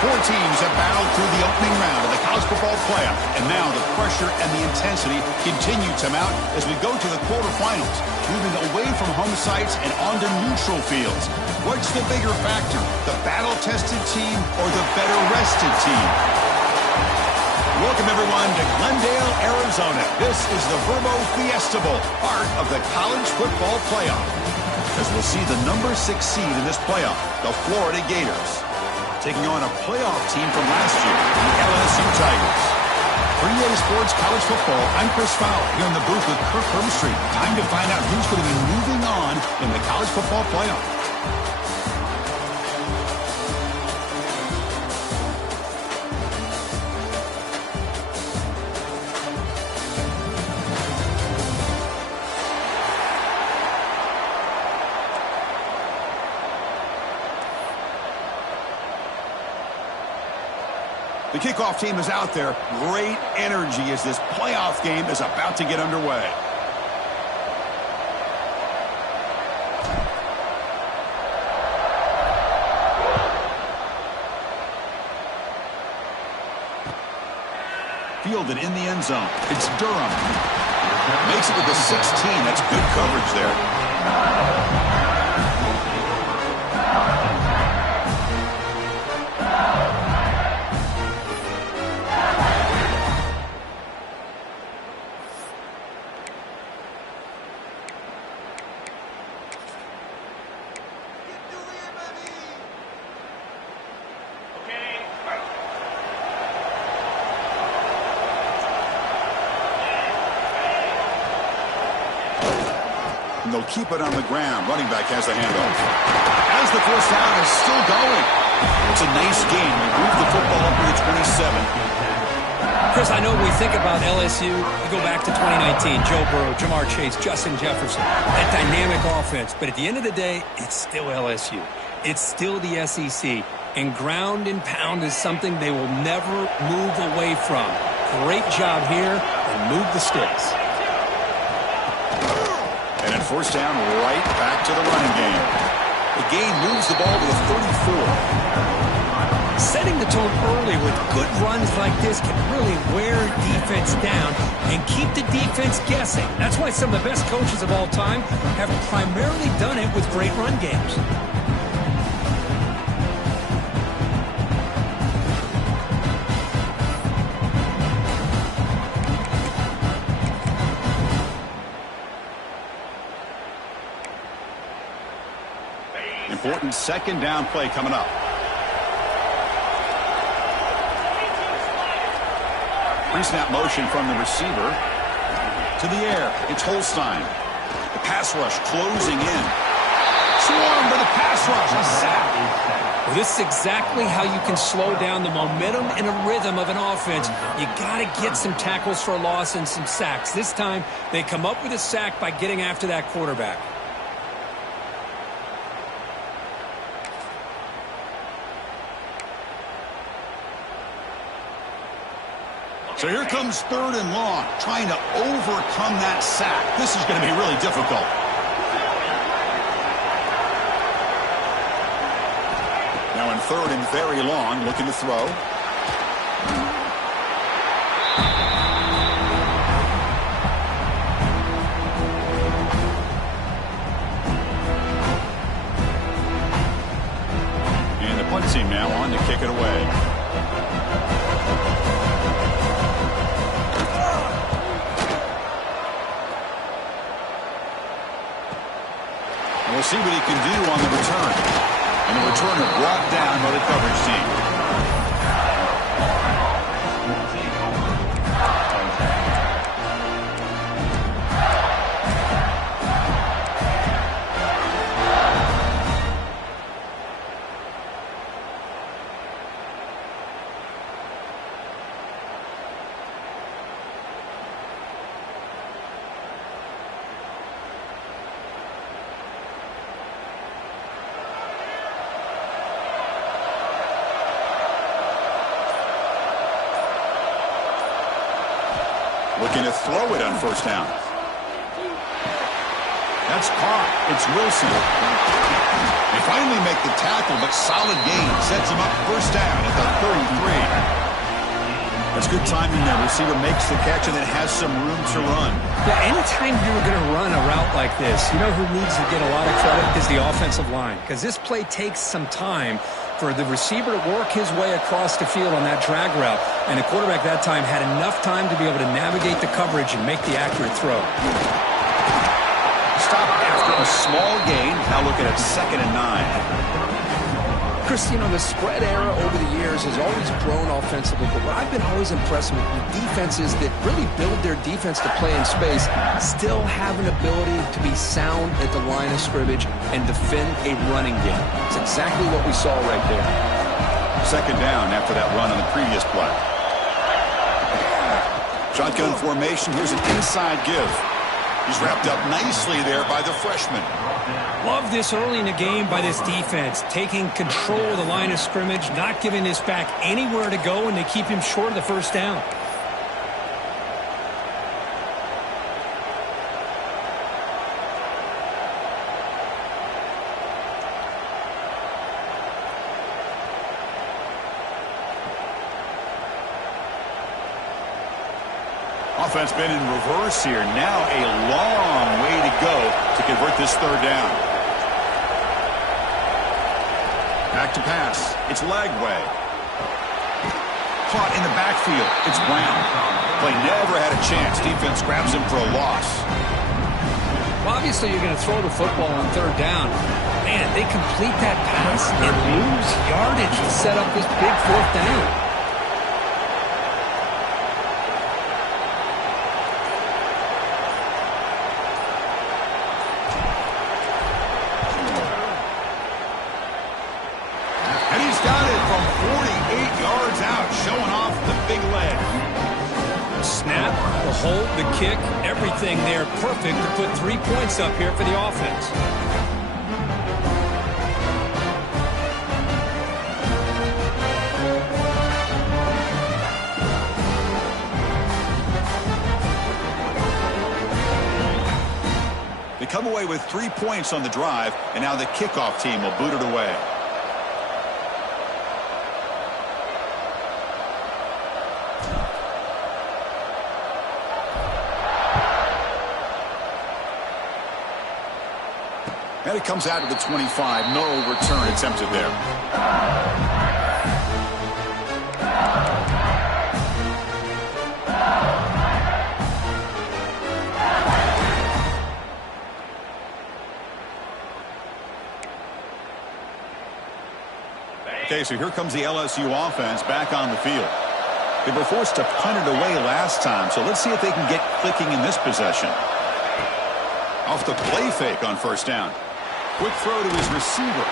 Four teams have battled through the opening round of the college football playoff, and now the pressure and the intensity continue to mount as we go to the quarterfinals, moving away from home sites and onto neutral fields. What's the bigger factor, the battle-tested team or the better-rested team? Welcome, everyone, to Glendale, Arizona. This is the Verbo Fiesta Bowl, part of the college football playoff, as we'll see the number 6 seed in this playoff, the Florida Gators, taking on a playoff team from last year, the LSU Tigers. For EA Sports College Football, I'm Chris Fowler here in the booth with Kirk Herbstreit. Time to find out who's going to be moving on in the college football playoff. The kickoff team is out there. Great energy as this playoff game is about to get underway. Fielded in the end zone. It's Durham. Makes it to the 16. That's good coverage there. And they'll keep it on the ground. Running back has the handoff. As the first down is still going. It's a nice game. They move the football up to the 27. Chris, I know we think about LSU. You go back to 2019. Joe Burrow, Jamar Chase, Justin Jefferson. That dynamic offense. But at the end of the day, it's still LSU. It's still the SEC. And ground and pound is something they will never move away from. Great job here, and move the sticks. And at first down, right back to the running game. The game moves the ball to the 34. Setting the tone early with good runs like this can really wear defense down and keep the defense guessing. That's why some of the best coaches of all time have primarily done it with great run games. Important second down play coming up. Pre-snap motion from the receiver. To the air. It's Holstein. The pass rush closing in. Swarm to the pass rush. A sack. Well, this is exactly how you can slow down the momentum and a rhythm of an offense. You got to get some tackles for a loss and some sacks. This time, they come up with a sack by getting after that quarterback. So here comes third and long, trying to overcome that sack. This is going to be really difficult. Now in third and very long, looking to throw. And the punt team now on to kick it away. We'll see what he can do on the return. And the returner brought down by the coverage team. Looking to throw it on first down. That's caught. It's Wilson. They finally make the tackle, but solid gain sets him up first down at the 33. That's good timing there. Receiver makes the catch and then has some room to run. Yeah, anytime you're going to run a route like this, you know who needs to get a lot of credit is the offensive line. Because this play takes some time for the receiver to work his way across the field on that drag route. And the quarterback that time had enough time to be able to navigate the coverage and make the accurate throw. Stop after a small gain. Now looking at 2nd and 9. Chris, you know, the spread era over the years has always grown offensively, but what I've been always impressed with defenses that really build their defense to play in space still have an ability to be sound at the line of scrimmage and defend a running game. It's exactly what we saw right there. 2nd down after that run on the previous play. Shotgun formation. Here's an inside give. He's wrapped up nicely there by the freshman. Love this early in the game by this defense, taking control of the line of scrimmage, not giving this back anywhere to go, and they keep him short of the first down. Offense been in reverse here. Now a long way to go to convert this 3rd down. Back to pass. It's Lagway. Caught in the backfield. It's Brown. Play never had a chance. Defense grabs him for a loss. Well, obviously you're going to throw the football on 3rd down. Man, they complete that pass and lose yardage to set up this big 4th down. Hold, the kick, everything there perfect to put 3 points up here for the offense. They come away with 3 points on the drive, and now the kickoff team will boot it away. And it comes out of the 25. No return attempted there. Okay, so here comes the LSU offense back on the field. They were forced to punt it away last time, so let's see if they can get clicking in this possession. Off the play fake on 1st down. Quick throw to his receiver.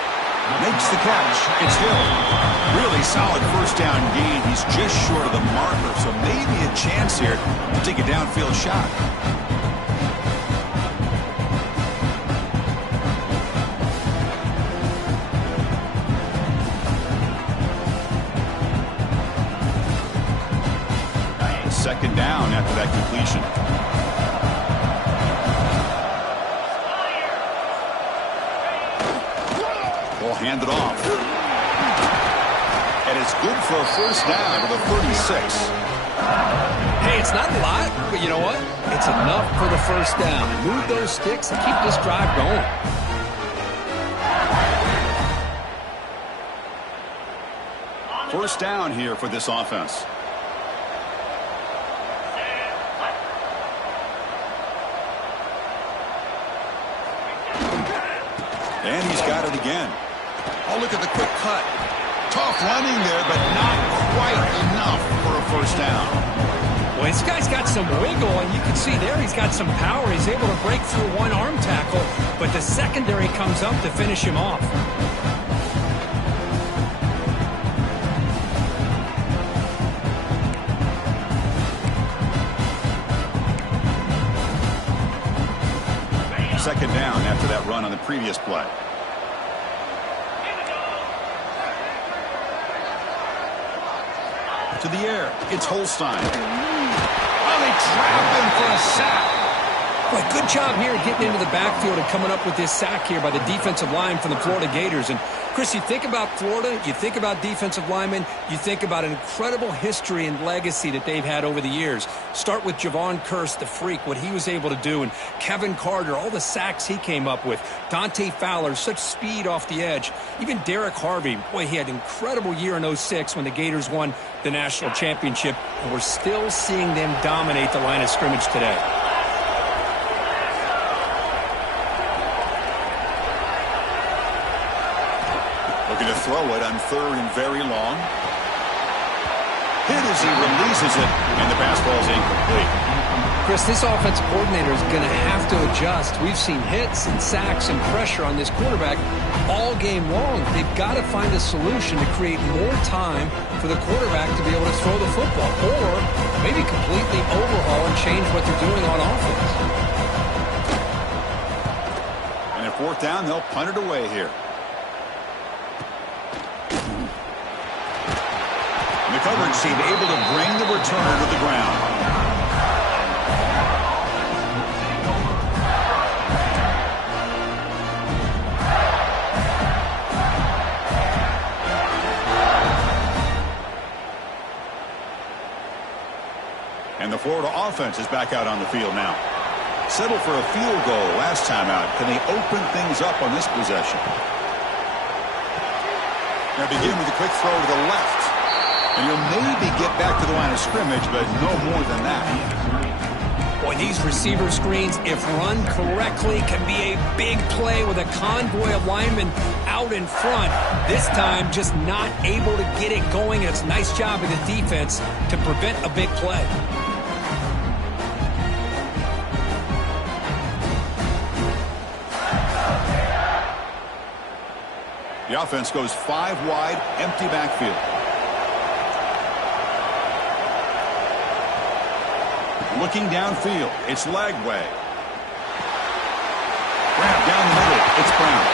Makes the catch. It's Hill. Really solid 1st down gain. He's just short of the marker, so maybe a chance here to take a downfield shot. Second down after that completion. Ball handed off. And it's good for a 1st down to the 36. Hey, it's not a lot, but you know what? It's enough for the 1st down. Move those sticks and keep this drive going. First down here for this offense. And he's got it again. Oh, look at the quick cut. Tough running there, but not quite enough for a 1st down. Well, this guy's got some wiggle, and you can see there he's got some power. He's able to break through one arm tackle, but the secondary comes up to finish him off. Second down after that run on the previous play. To the air. It's Holstein. Oh, they trap him for a sack. Boy, good job here getting into the backfield and coming up with this sack here by the defensive line from the Florida Gators. And, Chris, you think about Florida, you think about defensive linemen, you think about an incredible history and legacy that they've had over the years. Start with Javon Kearse, the freak, what he was able to do, and Kevin Carter, all the sacks he came up with. Dante Fowler, such speed off the edge. Even Derek Harvey, boy, he had an incredible year in 06 when the Gators won the national championship, and we're still seeing them dominate the line of scrimmage today. Looking to throw it on 3rd and very long. Hit as he releases it, and the pass ball is incomplete. Chris, this offensive coordinator is going to have to adjust. We've seen hits and sacks and pressure on this quarterback all game long. They've got to find a solution to create more time for the quarterback to be able to throw the football, or maybe completely overhaul and change what they're doing on offense. And at 4th down, they'll punt it away here. The coverage team able to bring the returner to the ground. And the Florida offense is back out on the field now. Settled for a field goal last time out. Can they open things up on this possession? Now begin with a quick throw to the left. And you'll maybe get back to the line of scrimmage, but no more than that. Boy, these receiver screens, if run correctly, can be a big play with a convoy of linemen out in front. This time, just not able to get it going. It's a nice job of the defense to prevent a big play. The offense goes 5 wide, empty backfield. Looking downfield, it's Lagway. Grab down the middle, it's Brown.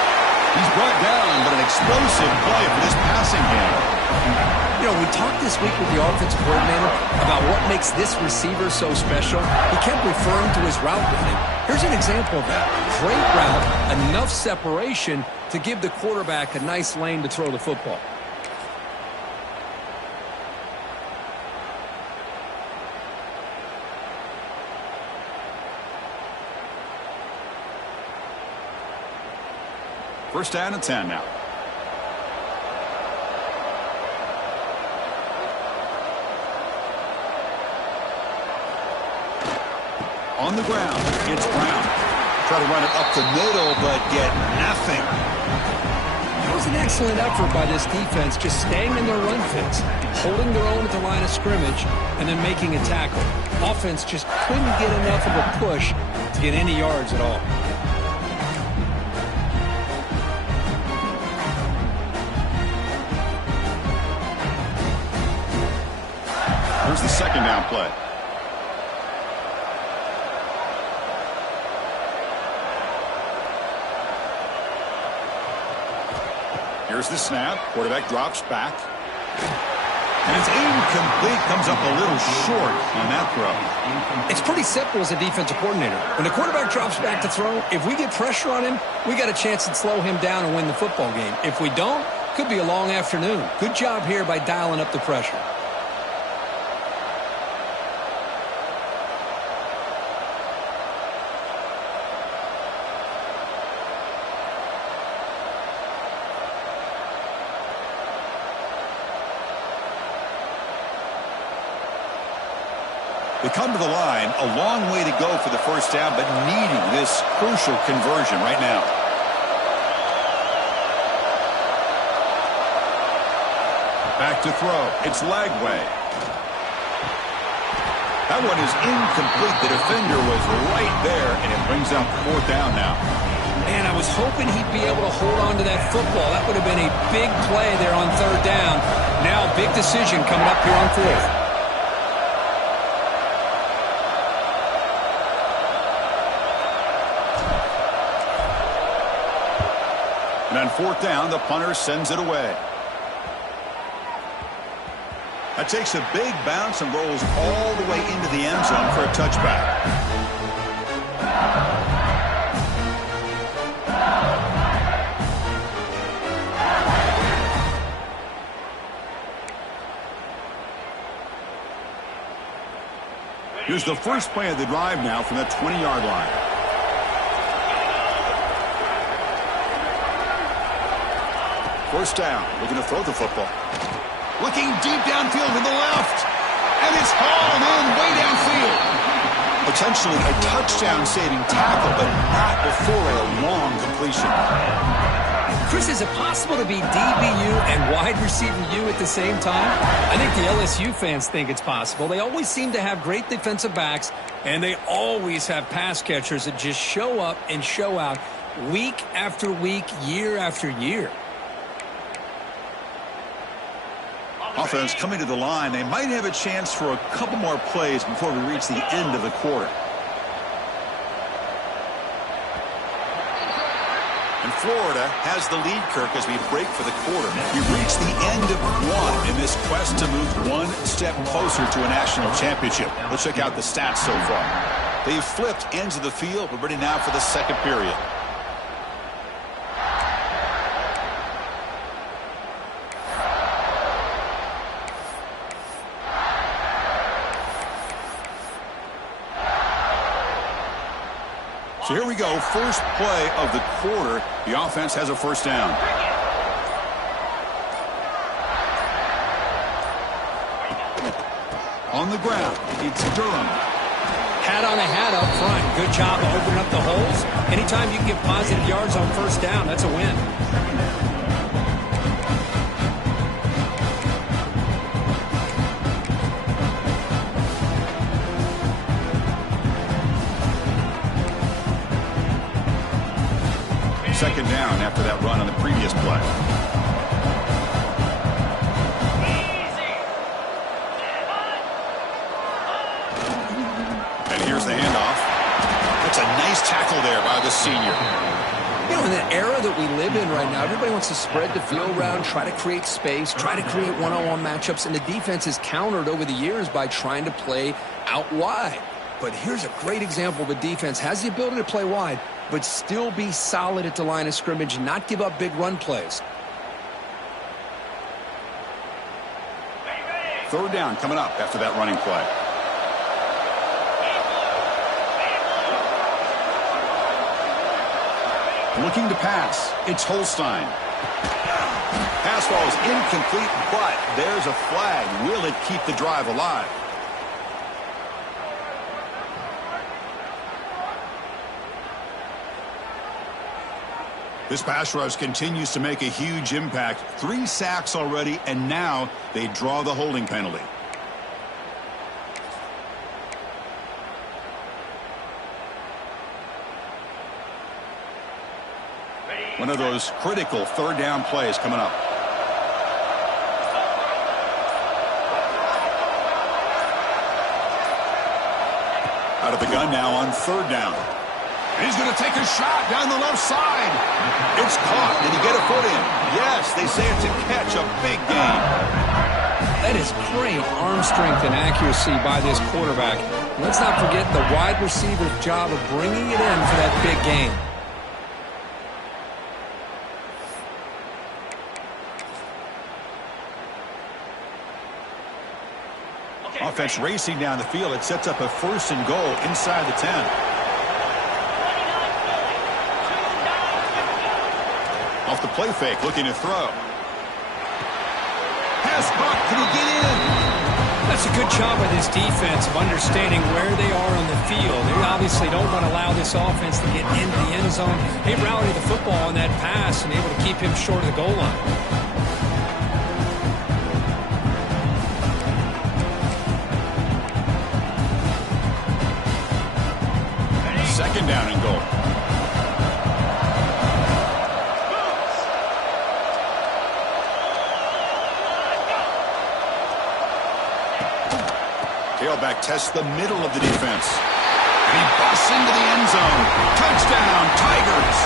He's brought down, but an explosive play for this passing game. You know, we talked this week with the offensive coordinator about what makes this receiver so special. He kept referring to his route running. Here's an example of that. Great route, enough separation to give the quarterback a nice lane to throw the football. First down and 10 now. On the ground, it's Brown. Try to run it up the middle, but get nothing. It was an excellent effort by this defense, just staying in their run fits, holding their own at the line of scrimmage, and then making a tackle. Offense just couldn't get enough of a push to get any yards at all. Here's the second down play. Here's the snap. Quarterback drops back. And it's incomplete. Comes up a little short on that throw. It's pretty simple as a defensive coordinator. When the quarterback drops back to throw, if we get pressure on him, we got a chance to slow him down and win the football game. If we don't, could be a long afternoon. Good job here by dialing up the pressure. They come to the line, a long way to go for the first down, but needing this crucial conversion right now. Back to throw. It's Lagway. That one is incomplete. The defender was right there, and it brings out the 4th down now. Man, I was hoping he'd be able to hold on to that football. That would have been a big play there on 3rd down. Now, big decision coming up here on 4th. And on 4th down, the punter sends it away. That takes a big bounce and rolls all the way into the end zone for a touchback. Here's the first play of the drive now from the 20-yard line. First down, looking to throw the football. Looking deep downfield to the left. And it's hauled in way downfield. Potentially a touchdown-saving tackle, but not before a long completion. Chris, is it possible to be DBU and wide receiver U at the same time? I think the LSU fans think it's possible. They always seem to have great defensive backs, and they always have pass catchers that just show up and show out week after week, year after year. Offense coming to the line. They might have a chance for a couple more plays before we reach the end of the quarter. And Florida has the lead, Kirk, as we break for the quarter. We reach the end of one in this quest to move one step closer to a national championship. Let's check out the stats so far. They've flipped ends of the field. We're ready now for the second period. So here we go, first play of the quarter. The offense has a first down. On the ground, it's Durham. Hat on a hat up front. Good job of opening up the holes. Anytime you can get positive yards on first down, that's a win. Second down after that run on the previous play. And here's the handoff. That's a nice tackle there by the senior. You know, in the era that we live in right now, everybody wants to spread the field around, try to create space, try to create one-on-one matchups, and the defense is countered over the years by trying to play out wide. But here's a great example. The defense has the ability to play wide, but still be solid at the line of scrimmage and not give up big run plays. Third down coming up after that running play. Looking to pass. It's Holstein. Pass ball is incomplete, but there's a flag. Will it keep the drive alive? This pass rush continues to make a huge impact. 3 sacks already, and now they draw the holding penalty. One of those critical third down plays coming up. Out of the gun now on third down. He's going to take a shot down the left side. It's caught. Did he get a foot in? Yes, they say it's a catch, a big gain. That is great arm strength and accuracy by this quarterback. Let's not forget the wide receiver's job of bringing it in for that big gain. Offense racing down the field. It sets up a first and goal inside the 10. Off the play fake, looking to throw. Pass caught. Can he get in? That's a good job by this defense of understanding where they are on the field. They obviously don't want to allow this offense to get into the end zone. They rallied the football on that pass and able to keep him short of the goal line. Second down and goal. Tailback tests the middle of the defense. And he busts into the end zone. Touchdown, Tigers.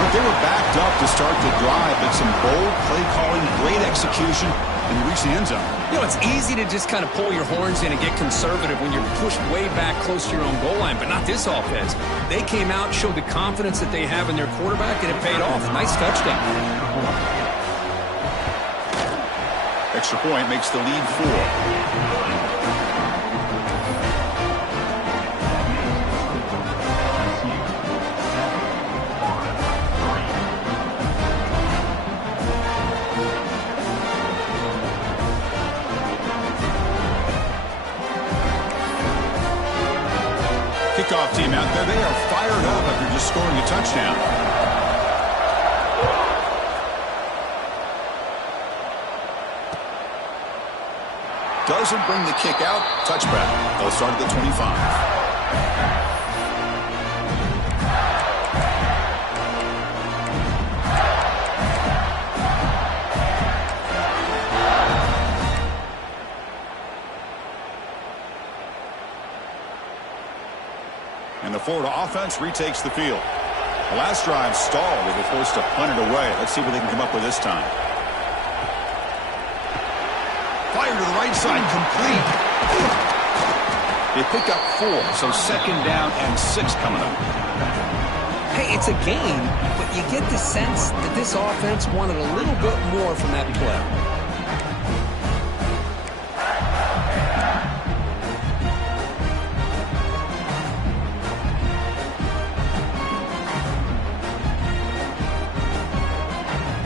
But they were backed up to start the drive, but some bold play calling, great execution, and they reached the end zone. You know, it's easy to just kind of pull your horns in and get conservative when you're pushed way back close to your own goal line, but not this offense. They came out, showed the confidence that they have in their quarterback, and it paid off. Nice touchdown. Extra point makes the lead 4. Kickoff team out there, they are fired up after just scoring a touchdown. Doesn't bring the kick out. Touchback. They'll start at the 25. And the Florida offense retakes the field. The last drive stalled. They were forced to punt it away. Let's see what they can come up with this time. Fire to the right side, complete. They pick up 4, so second down and 6 coming up. Hey, it's a game, but you get the sense that this offense wanted a little bit more from that play.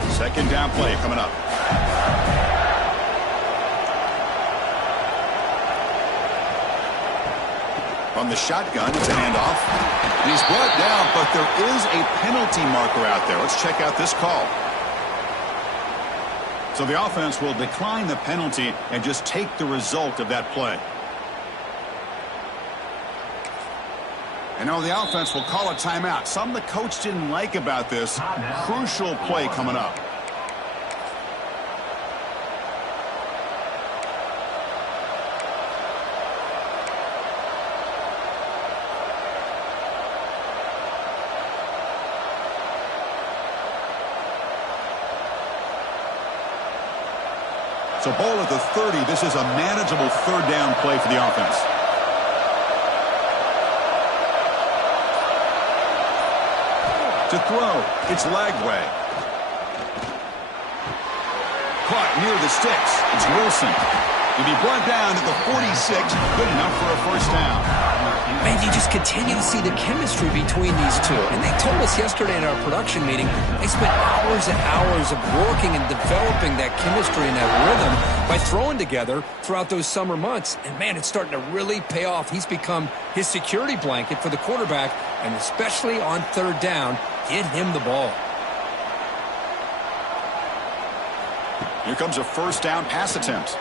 Second down play coming up. From the shotgun, it's a handoff. And he's brought down, but there is a penalty marker out there. Let's check out this call. So the offense will decline the penalty and just take the result of that play. And now the offense will call a timeout. Something the coach didn't like about this. Crucial play coming up. So ball at the 30. This is a manageable third down play for the offense. To throw, it's Lagway. Caught near the sticks. It's Wilson. To be brought down at the 46, good enough for a first down. Man, you just continue to see the chemistry between these two. And they told us yesterday in our production meeting, they spent hours and hours of working and developing that chemistry and that rhythm by throwing together throughout those summer months. And, man, it's starting to really pay off. He's become his security blanket for the quarterback, and especially on third down, get him the ball. Here comes a first down pass attempt.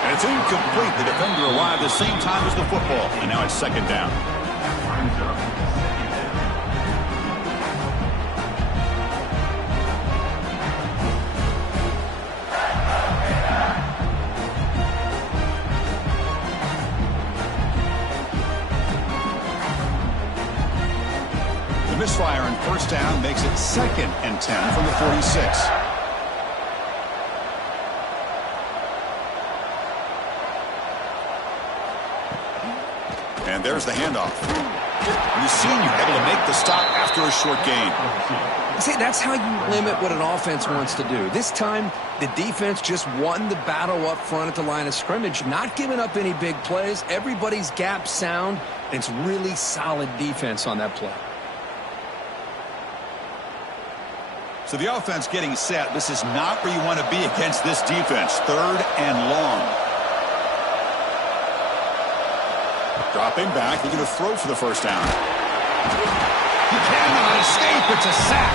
And it's incomplete. The defender arrived the same time as the football. And now it's second down. The misfire on first down makes it 2nd and 10 from the 46. And there's the handoff. And the senior able to make the stop after a short gain. See, that's how you limit what an offense wants to do. This time, the defense just won the battle up front at the line of scrimmage, not giving up any big plays. Everybody's gap sound. It's really solid defense on that play. So the offense getting set. This is not where you want to be against this defense. 3rd and long. Dropping back, he's going to throw for the first down. He cannot escape. It's a sack.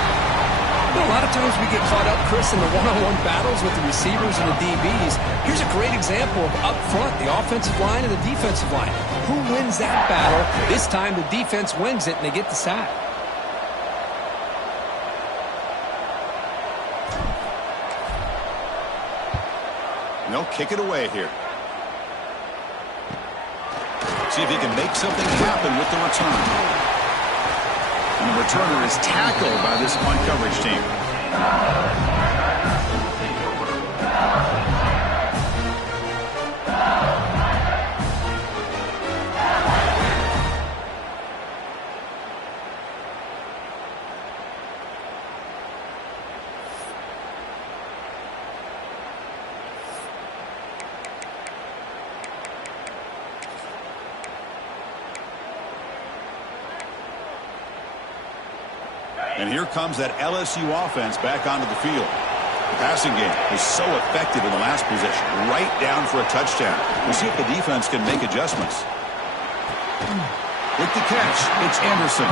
A lot of times we get caught up, Chris, in the one-on-one battles with the receivers and the DBs. Here's a great example of up front, the offensive line and the defensive line. Who wins that battle? This time the defense wins it, and they get the sack. And they'll kick it away here. See if he can make something happen with the return. And the returner is tackled by this punt coverage team. And here comes that LSU offense back onto the field. The passing game was so effective in the last possession, right down for a touchdown. We'll see if the defense can make adjustments. With the catch, it's Anderson.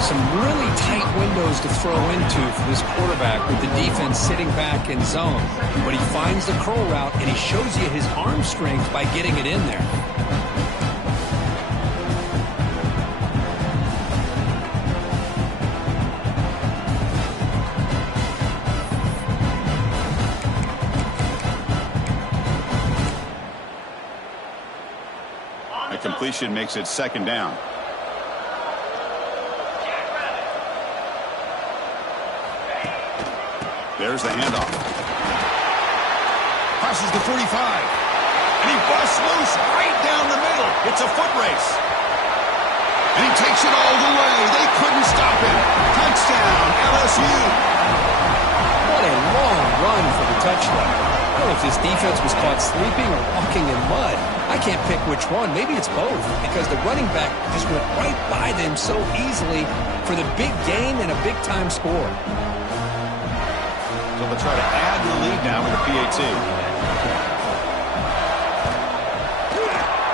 Some really tight windows to throw into for this quarterback with the defense sitting back in zone. But he finds the curl route, and he shows you his arm strength by getting it in there. A completion makes it second down. There's the handoff. Crosses the 45. And he busts loose right down the middle. It's a foot race. And he takes it all the way. They couldn't stop him. Touchdown, LSU. What a long run for the touchdown. I don't know if this defense was caught sleeping or walking in mud. I can't pick which one. Maybe it's both, because the running back just went right by them so easily for the big gain and a big-time score. So they'll try to add to the lead now with the PAT.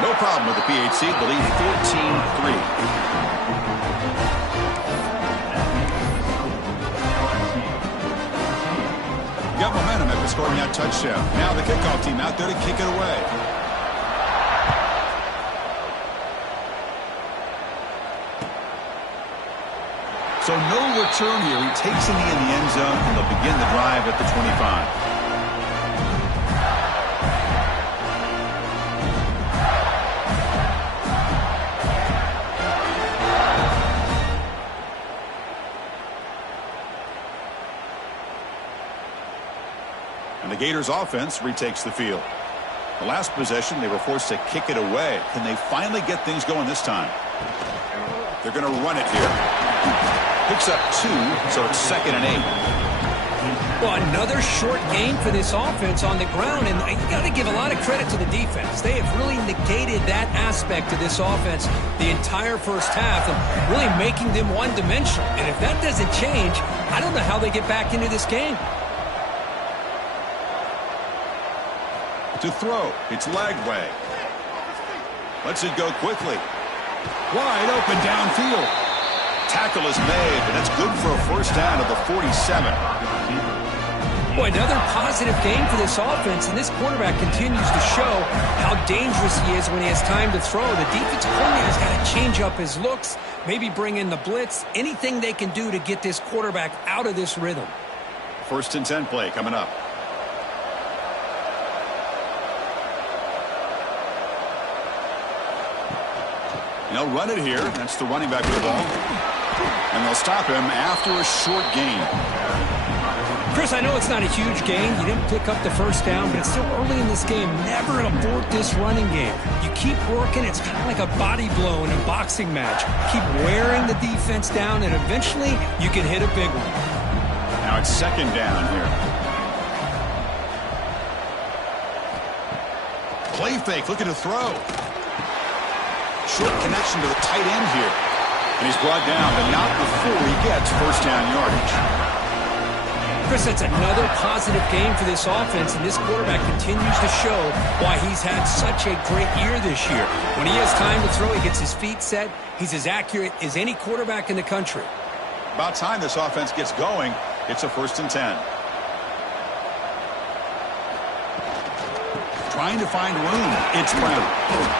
No problem with the PAT. The lead 14-3. Got momentum after scoring that touchdown. Now the kickoff team out there to kick it away. So no return here. He takes it in the end zone, and they'll begin the drive at the 25. And the Gators offense retakes the field. The last possession, they were forced to kick it away. Can they finally get things going this time? They're going to run it here. Picks up 2, so it's 2nd and 8. Well, another short game for this offense on the ground, and you got to give a lot of credit to the defense. They have really negated that aspect of this offense the entire first half and really making them one-dimensional. And if that doesn't change, I don't know how they get back into this game. To throw, it's Lagway. Lets it go quickly. Wide open downfield. Tackle is made, but that's good for a first down at the 47. Boy, another positive game for this offense, and this quarterback continues to show how dangerous he is when he has time to throw. The defensive coordinator's got to change up his looks, maybe bring in the blitz, anything they can do to get this quarterback out of this rhythm. 1st and 10 play coming up. They'll run it here. That's the running back with the ball. And they'll stop him after a short gain. Chris, I know it's not a huge gain. You didn't pick up the first down, but it's still early in this game. Never abort this running game. You keep working. It's kind of like a body blow in a boxing match. Keep wearing the defense down, and eventually you can hit a big one. Now it's 2nd down here. Play fake, looking to throw. Short connection to the tight end here. And he's brought down, but not before he gets first down yardage. Chris, that's another positive game for this offense, and this quarterback continues to show why he's had such a great year this year. When he has time to throw, he gets his feet set. He's as accurate as any quarterback in the country. About time this offense gets going. It's a 1st and 10. Trying to find room. It's Brown.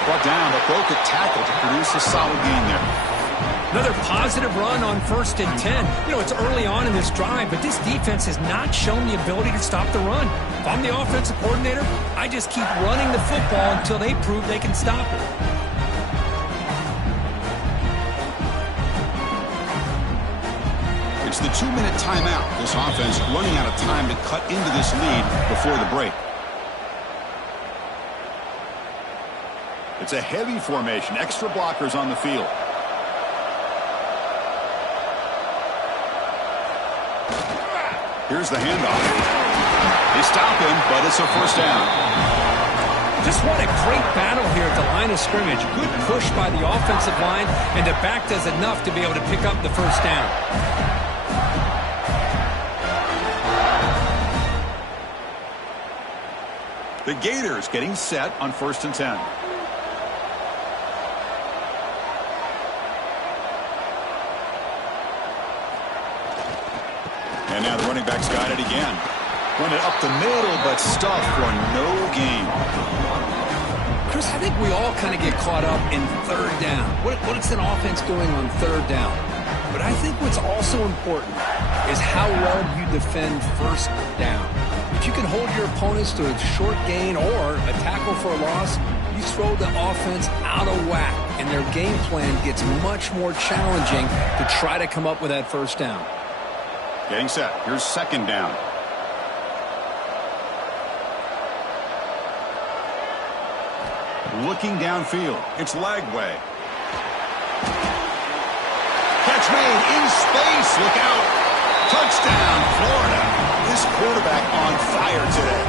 Brought down, but broke a tackle to produce a solid gain there. Another positive run on 1st and 10. You know, it's early on in this drive, but this defense has not shown the ability to stop the run. If I'm the offensive coordinator, I just keep running the football until they prove they can stop it. It's the 2-minute timeout. This offense running out of time to cut into this lead before the break. It's a heavy formation. Extra blockers on the field. Here's the handoff. They stop him, but it's a first down. Just what a great battle here at the line of scrimmage. Good push by the offensive line, and the back does enough to be able to pick up the first down. The Gators getting set on 1st and 10. And now the running back's got it again. Run it up the middle, but stuffed for no gain. Chris, I think we all kind of get caught up in third down. What is an offense doing on third down? But I think what's also important is how well you defend first down. If you can hold your opponents to a short gain or a tackle for a loss, you throw the offense out of whack, and their game plan gets much more challenging to try to come up with that first down. Getting set. Here's second down. Looking downfield. It's Lagway. Catch made in space. Look out. Touchdown, Florida. This quarterback on fire today.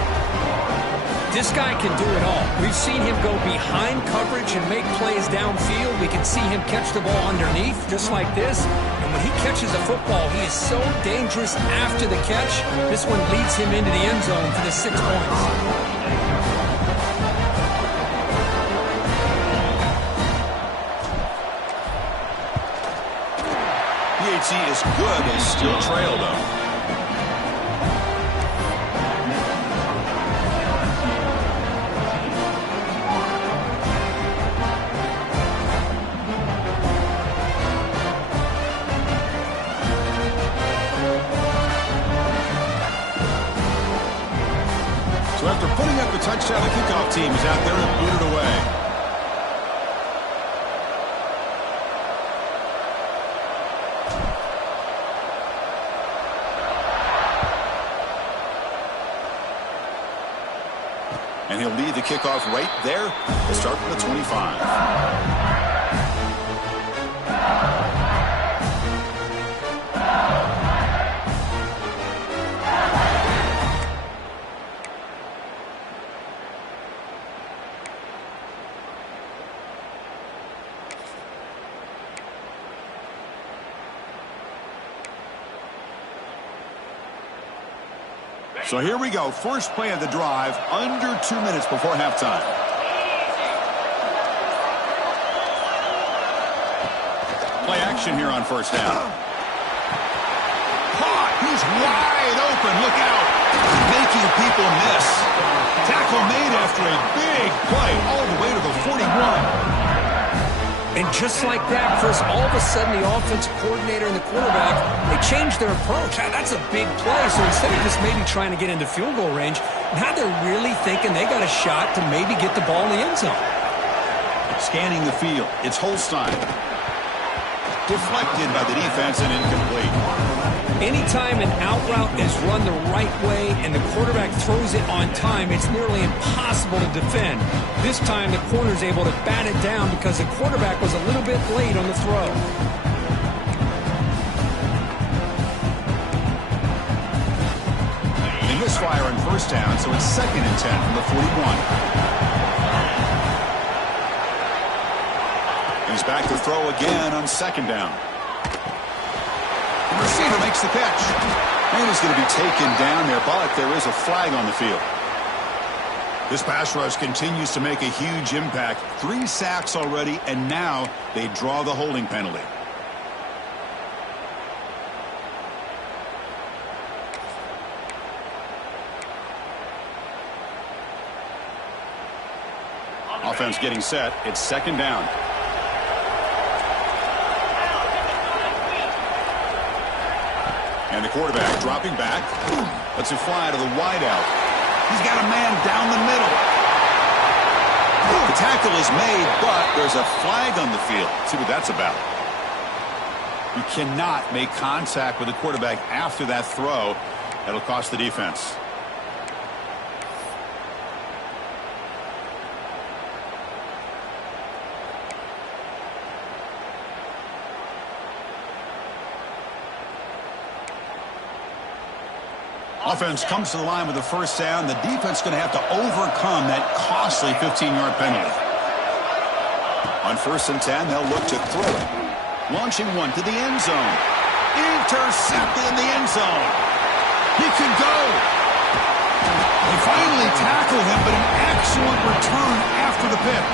This guy can do it all. We've seen him go behind coverage and make plays downfield. We can see him catch the ball underneath, just like this. And when he catches a football, he is so dangerous after the catch. This one leads him into the end zone for the 6 points. PHC is good. They still trail, though. So after putting up the touchdown, the kickoff team is out there and booted away. And he'll lead the kickoff right there. We'll start from the 25. So here we go. First play of the drive, under 2 minutes before halftime. Play action here on first down. Caught. He's wide open. Look out. Making people miss. Tackle made after a big play all the way to the 41. And just like that, Chris, all of a sudden the offensive coordinator and the quarterback, they changed their approach. That's a big play. So instead of just maybe trying to get into field goal range, now they're really thinking they got a shot to maybe get the ball in the end zone. Scanning the field. It's Holstein. Deflected by the defense and incomplete. Anytime an out route is run the right way and the quarterback throws it on time, it's nearly impossible to defend. This time the corner's able to bat it down because the quarterback was a little bit late on the throw. They misfire on first down, so it's 2nd and 10 from the 41. He's back to throw again on 2nd down. The receiver makes the catch. And he's going to be taken down there, but there is a flag on the field. This pass rush continues to make a huge impact. 3 sacks already, and now they draw the holding penalty. Offense getting set. It's 2nd down. And the quarterback dropping back. Lets it fly to the wideout. He's got a man down the middle. The tackle is made, but there's a flag on the field. Let's see what that's about. You cannot make contact with the quarterback after that throw. That'll cost the defense. Offense comes to the line with the first down. The defense is going to have to overcome that costly 15-yard penalty. On 1st and 10, they'll look to throw it. Launching one to the end zone. Intercepted in the end zone. He could go. They finally tackle him, but an excellent return after the pick.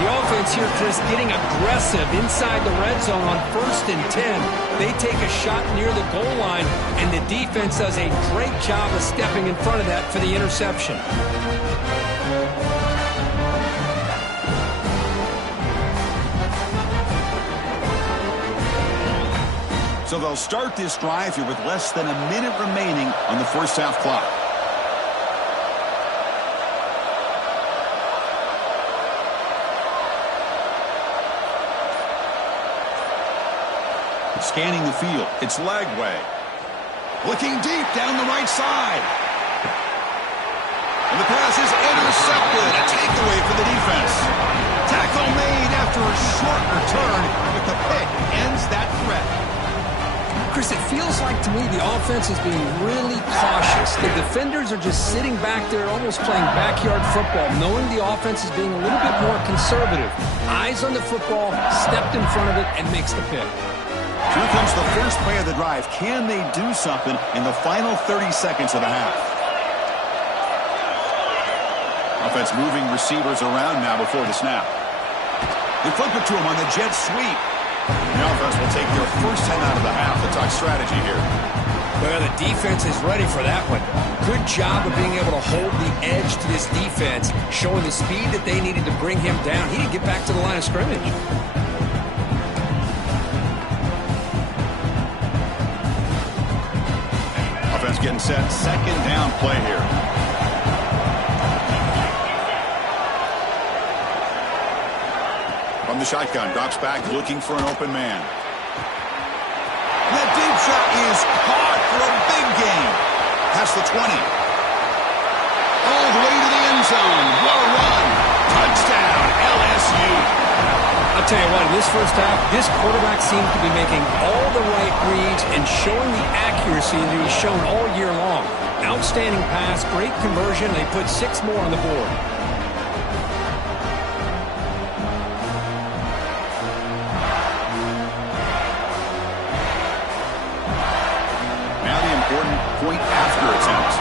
The offense offense here, Chris, getting aggressive inside the red zone on 1st and 10. They take a shot near the goal line, and the defense does a great job of stepping in front of that for the interception. So they'll start this drive here with less than a minute remaining on the first half clock. Scanning the field. It's Lagway. Looking deep down the right side. And the pass is intercepted. A takeaway for the defense. Tackle made after a short return, but the pick ends that threat. Chris, it feels like to me the offense is being really cautious. The defenders are just sitting back there almost playing backyard football, knowing the offense is being a little bit more conservative. Eyes on the football, stepped in front of it, and makes the pick. Here comes the first play of the drive. Can they do something in the final 30 seconds of the half? Offense moving receivers around now before the snap. They flip it to him on the jet sweep. The offense will take their first 10 out of the half. The talk strategy here. Well, the defense is ready for that one. Good job of being able to hold the edge to this defense, showing the speed that they needed to bring him down. He didn't get back to the line of scrimmage. Offense getting set. Second down play here. From the shotgun, drops back, looking for an open man. And that deep shot is caught for a big gain. Past the 20. All the way to the end zone. What a run. Touchdown, LSU. I'll tell you what, in this first half, this quarterback seemed to be making all the right reads and showing the accuracy that he's shown all year long. Outstanding pass, great conversion. They put 6 more on the board. Point after attempt.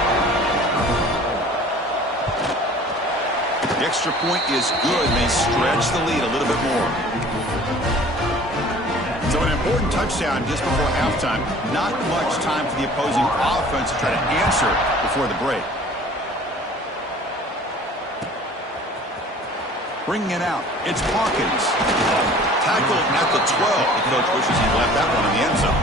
The extra point is good. They stretch the lead a little bit more. So an important touchdown just before halftime. Not much time for the opposing offense to try to answer before the break. Bringing it out. It's Hawkins. Tackled at the 12. The coach wishes he left that one in the end zone.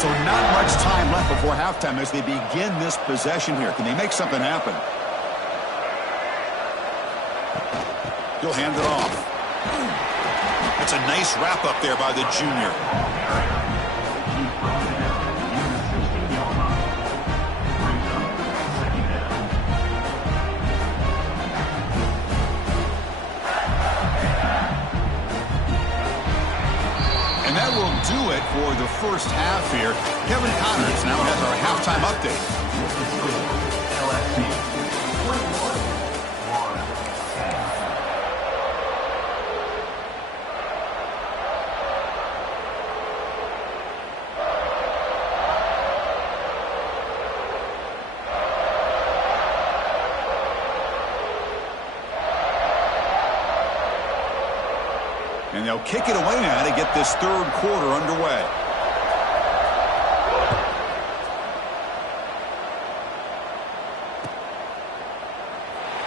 So not much time left before halftime as they begin this possession here. Can they make something happen? He'll hand it off. That's a nice wrap up there by the junior. And that will do it for the first half here. Kevin Connors now has our halftime update. And they'll kick it away now to get this third quarter underway.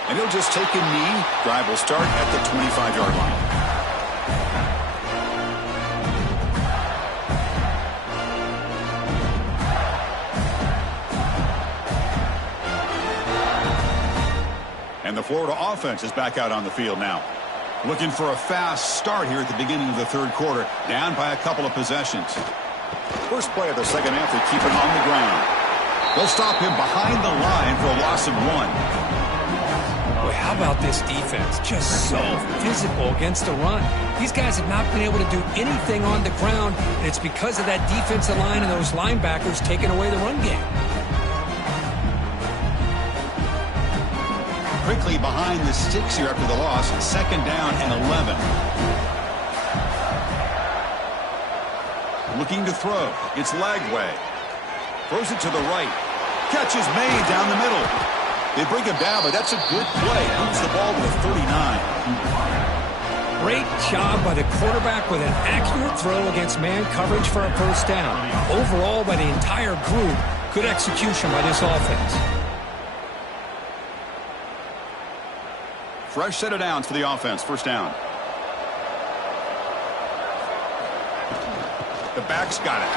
And he'll just take a knee. Drive will start at the 25-yard line. And the Florida offense is back out on the field now. Looking for a fast start here at the beginning of the third quarter. Down by a couple of possessions. First play of the second half, they keep him on the ground. They'll stop him behind the line for a loss of 1. Boy, how about this defense? Just so physical against the run. These guys have not been able to do anything on the ground, and it's because of that defensive line and those linebackers taking away the run game. Quickly behind the sticks here after the loss. Second down and 11. Looking to throw. It's Lagway. Throws it to the right. Catch is made down the middle. They bring him down, but that's a good play. Moves the ball to the 39. Great job by the quarterback with an accurate throw against man coverage for a first down. Overall, by the entire group, good execution by this offense. Fresh set of downs for the offense. First down. The back's got it.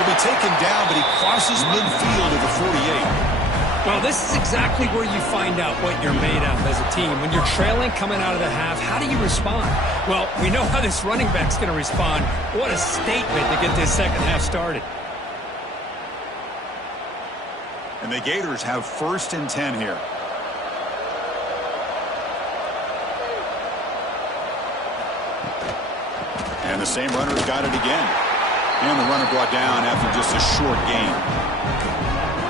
He'll be taken down, but he crosses midfield at the 48. Well, this is exactly where you find out what you're made of as a team. When you're trailing coming out of the half, how do you respond? Well, we know how this running back's going to respond. What a statement to get this second half started. And the Gators have 1st and 10 here. And the same runner's got it again. And the runner brought down after just a short gain.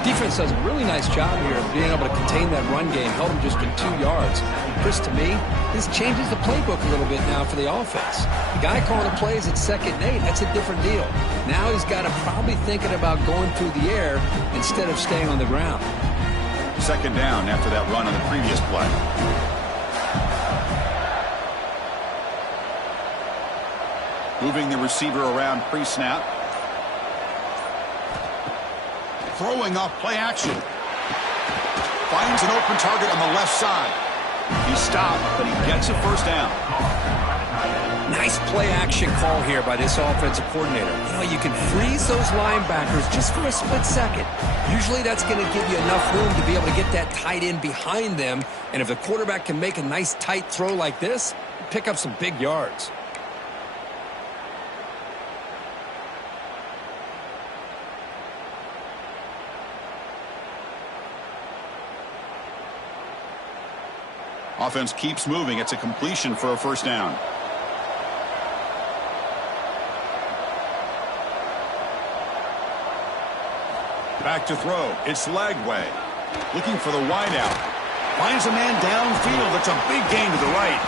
Defense does a really nice job here of being able to contain that run game, held him just to 2 yards. Chris, to me, this changes the playbook a little bit now for the offense. The guy calling the plays at 2nd and 8, that's a different deal. Now he's got to probably thinking about going through the air instead of staying on the ground. 2nd down after that run on the previous play. Moving the receiver around pre-snap. Throwing off play action. Finds an open target on the left side. He stopped, but he gets a first down. Nice play action call here by this offensive coordinator. You know, you can freeze those linebackers just for a split second. Usually that's going to give you enough room to be able to get that tight end behind them. And if the quarterback can make a nice tight throw like this, pick up some big yards. Offense keeps moving. It's a completion for a first down. Back to throw. It's Lagway. Looking for the wideout. Finds a man downfield. That's a big gain to the right.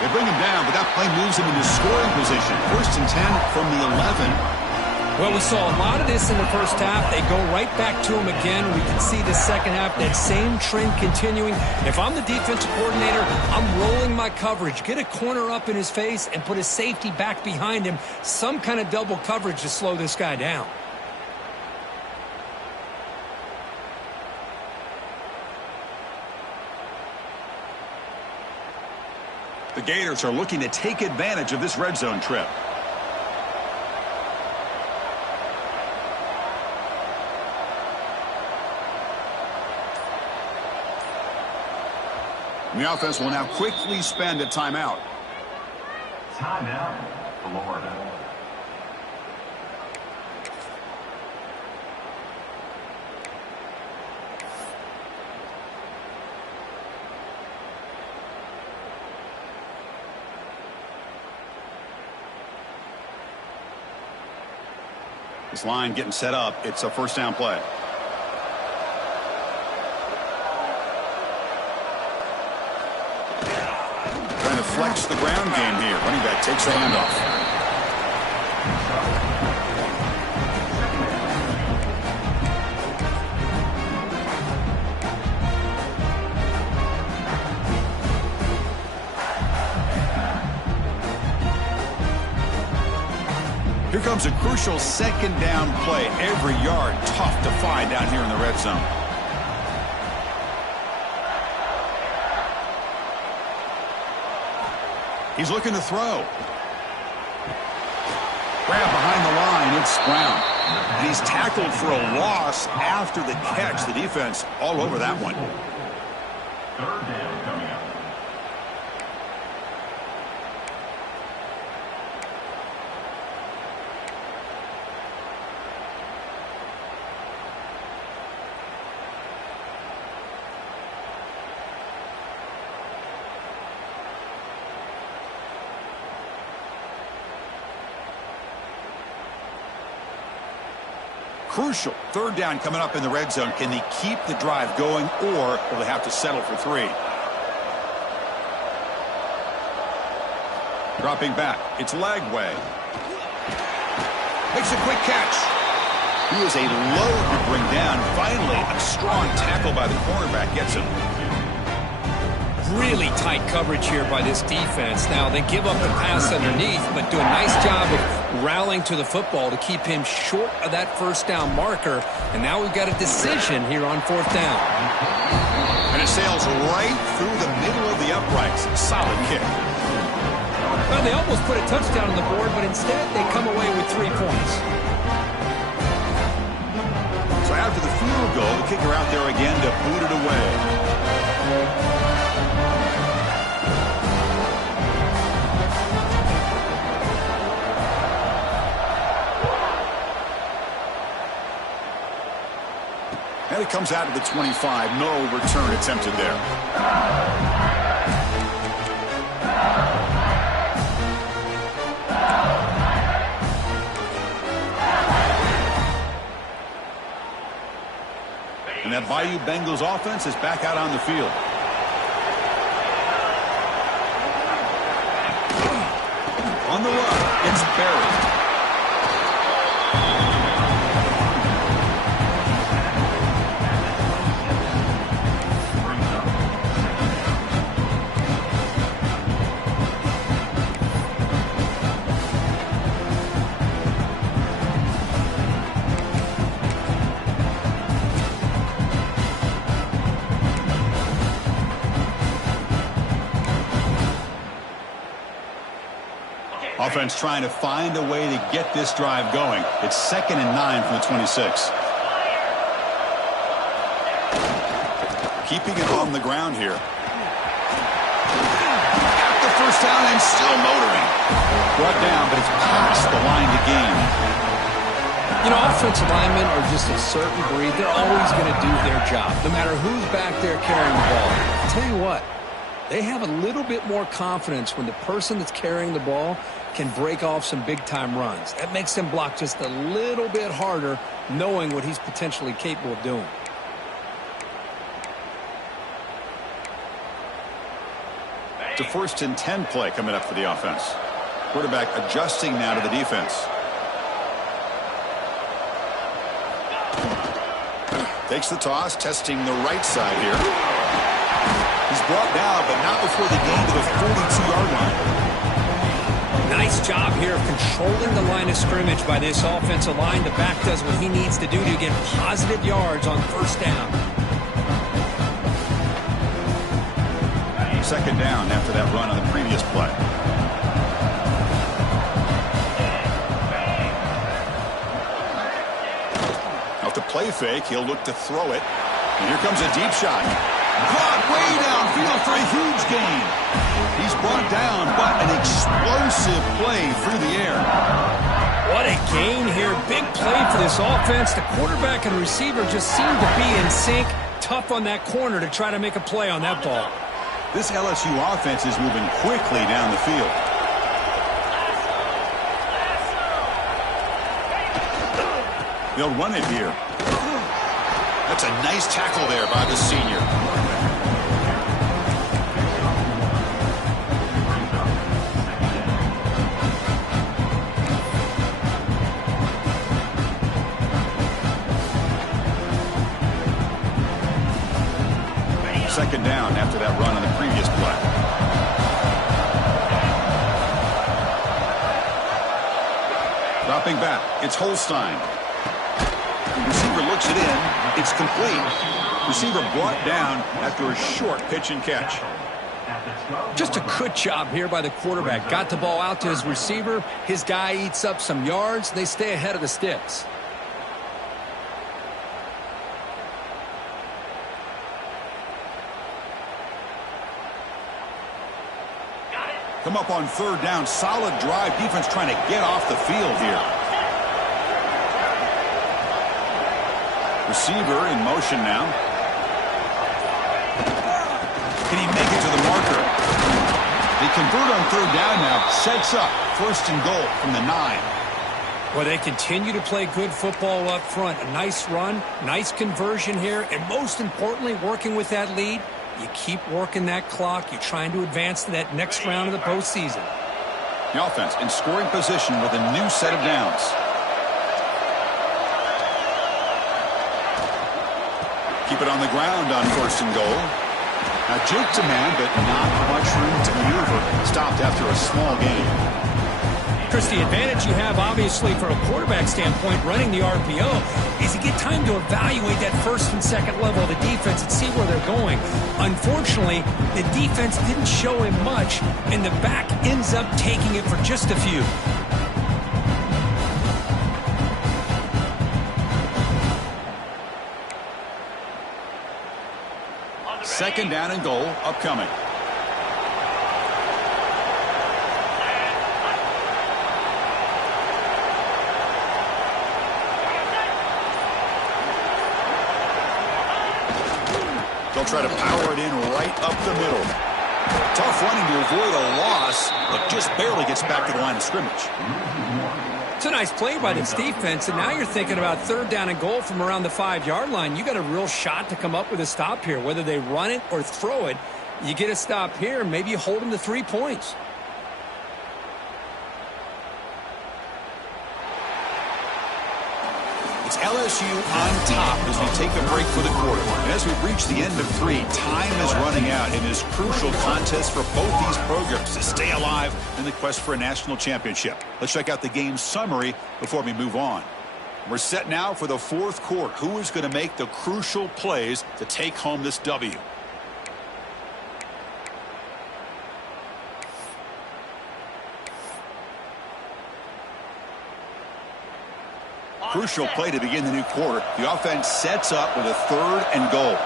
They bring him down, but that play moves him into scoring position. 1st and 10 from the 11. Well, we saw a lot of this in the first half. They go right back to him again. We can see the second half, that same trend continuing. If I'm the defensive coordinator, I'm rolling my coverage. Get a corner up in his face and put his safety back behind him. Some kind of double coverage to slow this guy down. The Gators are looking to take advantage of this red zone trip. The offense will now quickly spend a timeout. Timeout, Florida. This line getting set up. It's a first down play. Trying to flex the ground game here. Running back takes the handoff. Here comes a crucial 2nd down play. Every yard tough to find down here in the red zone. He's looking to throw. Grab behind the line. It's Brown. And he's tackled for a loss after the catch. The defense all over that one. 3rd down coming up. Crucial 3rd down coming up in the red zone. Can they keep the drive going, or will they have to settle for 3? Dropping back. It's Lagway. Makes a quick catch. He is a load to bring down. Finally, a strong tackle by the cornerback gets him. Really tight coverage here by this defense. Now, they give up the pass underneath, but do a nice job of rallying to the football to keep him short of that first down marker. And now we've got a decision here on fourth down. And it sails right through the middle of the uprights. Solid kick. Well, they almost put a touchdown on the board, but instead they come away with 3 points. So after the field goal, the kicker out there again to boot it away. And it comes out to the 25. No return attempted there. And that Bayou Bengals offense is back out on the field. On the run, it's buried. Offense trying to find a way to get this drive going. It's 2nd and 9 from the 26. Keeping it on the ground here. Got the first down and still motoring. Brought down, but it's past the line to gain. You know, offensive linemen are just a certain breed. They're always going to do their job, no matter who's back there carrying the ball. I'll tell you what, they have a little bit more confidence when the person that's carrying the ball can break off some big-time runs. That makes them block just a little bit harder, knowing what he's potentially capable of doing. It's a 1st and 10 play coming up for the offense. Quarterback adjusting now to the defense. Takes the toss, testing the right side here. He's brought down, but not before the gain to the 42-yard line. Nice job here of controlling the line of scrimmage by this offensive line. The back does what he needs to do to get positive yards on first down. 2nd down after that run on the previous play. Off the play fake, he'll look to throw it. And here comes a deep shot. Brought way downfield for a huge gain. He's brought down, but an explosive play through the air. What a gain here. Big play for this offense. The quarterback and receiver just seem to be in sync. Tough on that corner to try to make a play on that ball. This LSU offense is moving quickly down the field. They'll run it here. That's a nice tackle there by the senior. Second down after that run on the previous play. Dropping back, it's Holstein. The receiver looks it in. It's complete. Receiver brought down after a short pitch and catch. Just a good job here by the quarterback. Got the ball out to his receiver. His guy eats up some yards. They stay ahead of the sticks. Come up on 3rd down. Solid drive. Defense trying to get off the field here. Receiver in motion now. Can he make it to the marker? They convert on 3rd down now. Sets up 1st and goal from the 9. Well, they continue to play good football up front. A nice run, nice conversion here, and most importantly, working with that lead. You keep working that clock. You're trying to advance to that next round of the postseason. The offense in scoring position with a new set of downs. Keep it on the ground on 1st and goal. Now juked a man, but not much room to maneuver. Stopped after a small gain. Chris, the advantage you have, obviously, from a quarterback standpoint, running the RPO, is you get time to evaluate that 1st and 2nd level of the defense and see where they're going. Unfortunately, the defense didn't show him much, and the back ends up taking it for just a few. 2nd down and goal upcoming. They'll try to power it in right up the middle. Tough running to avoid a loss, but just barely gets back to the line of scrimmage. It's a nice play by this defense, and now you're thinking about 3rd down and goal from around the 5-yard line. You got a real shot to come up with a stop here. Whether they run it or throw it, you get a stop here, maybe you hold them to 3 points. It's LSU on top as we take a break for the quarter. And as we reach the end of 3, time is running out in this crucial contest for both these programs to stay alive in the quest for a national championship. Let's check out the game summary before we move on. We're set now for the 4th quarter. Who is going to make the crucial plays to take home this W? Crucial play to begin the new quarter. The offense sets up with a 3rd and goal.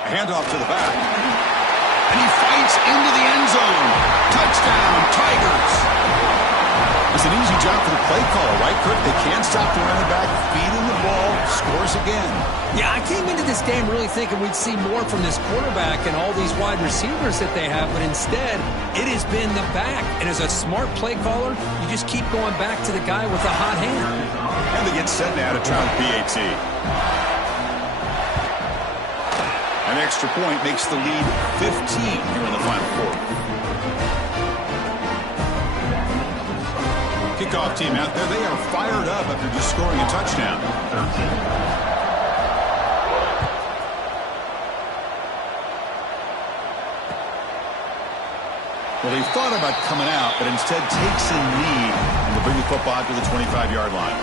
A handoff to the back. And he fights into the end zone. Touchdown, Tigers. It's an easy job for the play caller, right, Kirk? They can't stop the running back, feeding the ball, scores again. Yeah, I came into this game really thinking we'd see more from this quarterback and all these wide receivers that they have, but instead, it has been the back. And as a smart play caller, you just keep going back to the guy with the hot hand. And they get set now to try the PAT. An extra point makes the lead 15 here in the final quarter. Kickoff team out there. They are fired up after just scoring a touchdown. Well, he thought about coming out, but instead takes a knee and will bring the football to the 25-yard line.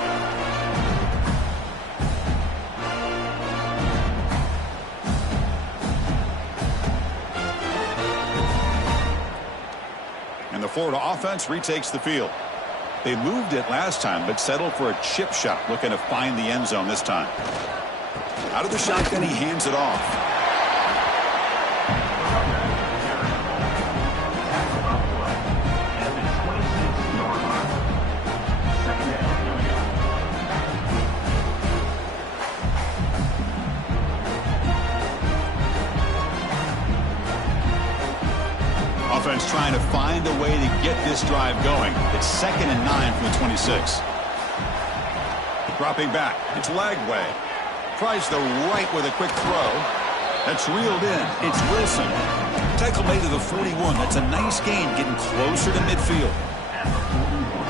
And the Florida offense retakes the field. They moved it last time, but settled for a chip shot, looking to find the end zone this time. Out of the shotgun, he hands it off. Offense trying to find a way to get this drive going. It's 2nd and 9 from the 26. Dropping back. It's Lagway. Tries the right with a quick throw. That's reeled in. It's Wilson. Tackle made to the 41. That's a nice gain, getting closer to midfield.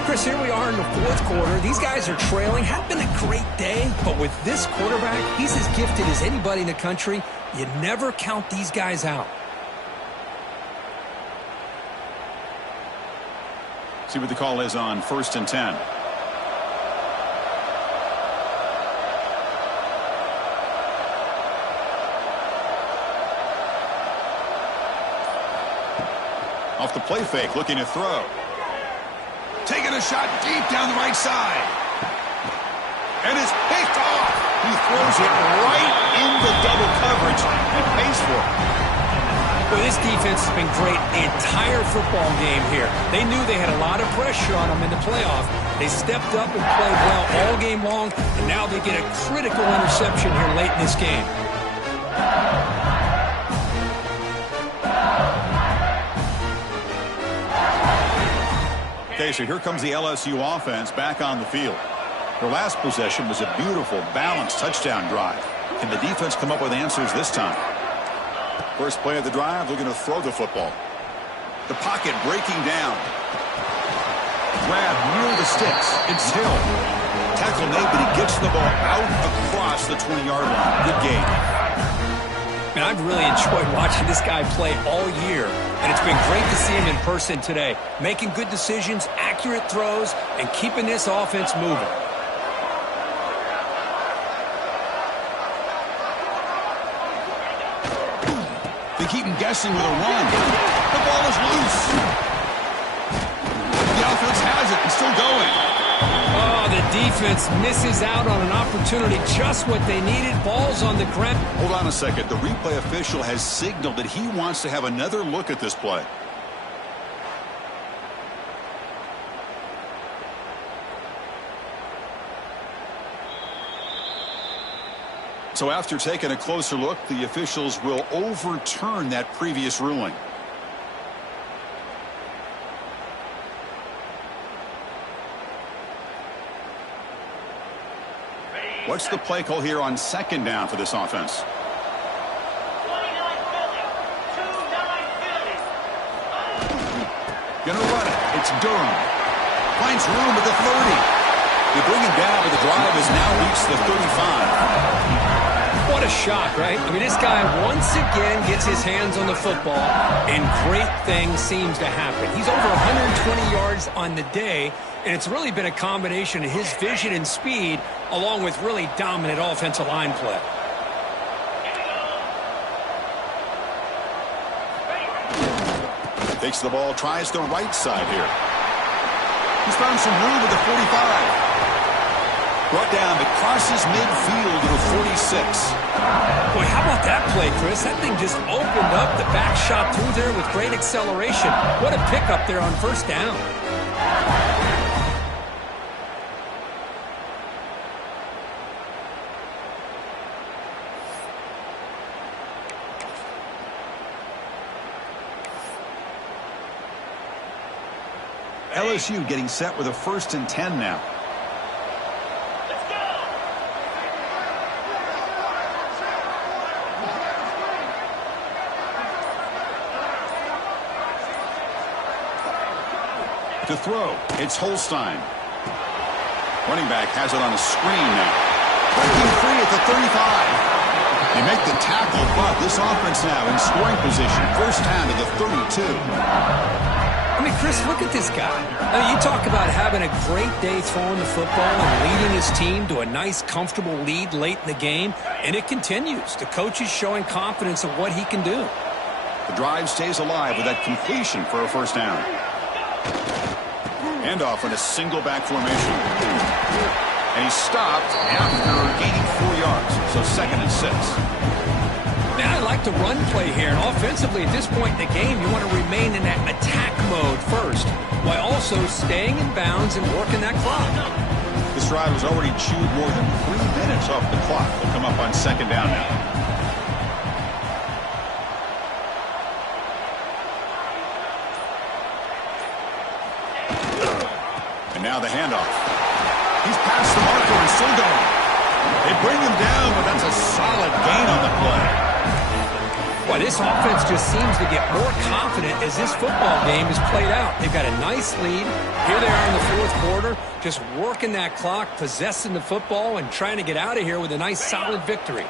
Chris, here we are in the 4th quarter. These guys are trailing. Had been a great day, but with this quarterback, he's as gifted as anybody in the country. You never count these guys out. See what the call is on 1st and 10. Off the play fake, looking to throw. Taking a shot deep down the right side. And it's picked off. He throws it right into double coverage and pays for it. Well, this defense has been great the entire football game here. They knew they had a lot of pressure on them in the playoff. They stepped up and played well all game long, and now they get a critical interception here late in this game. Okay, so here comes the LSU offense back on the field. Their last possession was a beautiful, balanced touchdown drive. Can the defense come up with answers this time? First play of the drive, looking to throw the football. The pocket breaking down. Grab near the sticks. It's Hill. Tackle made, but he gets the ball out across the 20-yard line. Good game. Man, I've really enjoyed watching this guy play all year, and it's been great to see him in person today, making good decisions, accurate throws, and keeping this offense moving. They keep him guessing with a run. The ball is loose. The offense has it and still going. Oh, the defense misses out on an opportunity, just what they needed. Ball's on the ground. Hold on a second. The replay official has signaled that he wants to have another look at this play. So after taking a closer look, the officials will overturn that previous ruling. What's the play call here on second down for this offense? 29 Philly. 2-9 Philly. Gonna run it. It's Durham. Finds room at the 30. They bring him down, but the drive has now reached the 35. What a shot, right? I mean, this guy once again gets his hands on the football, and great things seems to happen. He's over 120 yards on the day, and it's really been a combination of his vision and speed, along with really dominant offensive line play. Takes the ball, tries the right side here. He's found some room at the 45. Brought down, but crosses midfield to the 46. Boy, how about that play, Chris? That thing just opened up. The back shot through there with great acceleration. What a pickup there on first down. LSU getting set with a 1st and 10 now. To throw, it's Holstein. Running back has it on a screen now. Breaking free at the 35. They make the tackle, but this offense now in scoring position. First down to the 32. I mean, Chris, look at this guy. I mean, you talk about having a great day throwing the football and leading his team to a nice, comfortable lead late in the game, and it continues. The coach is showing confidence of what he can do. The drive stays alive with that completion for a first down. Handoff in a single back formation. And he stopped after gaining 4 yards. So 2nd and 6. Man, I like the run play here. And offensively, at this point in the game, you want to remain in that attack mode first, while also staying in bounds and working that clock. This drive has already chewed more than 3 minutes off the clock. They'll come up on 2nd down now. And now the handoff. He's past the marker and still going. They bring him down, but that's a solid gain on the play. Boy, this offense just seems to get more confident as this football game is played out. They've got a nice lead. Here they are in the 4th quarter, just working that clock, possessing the football, and trying to get out of here with a nice, solid victory.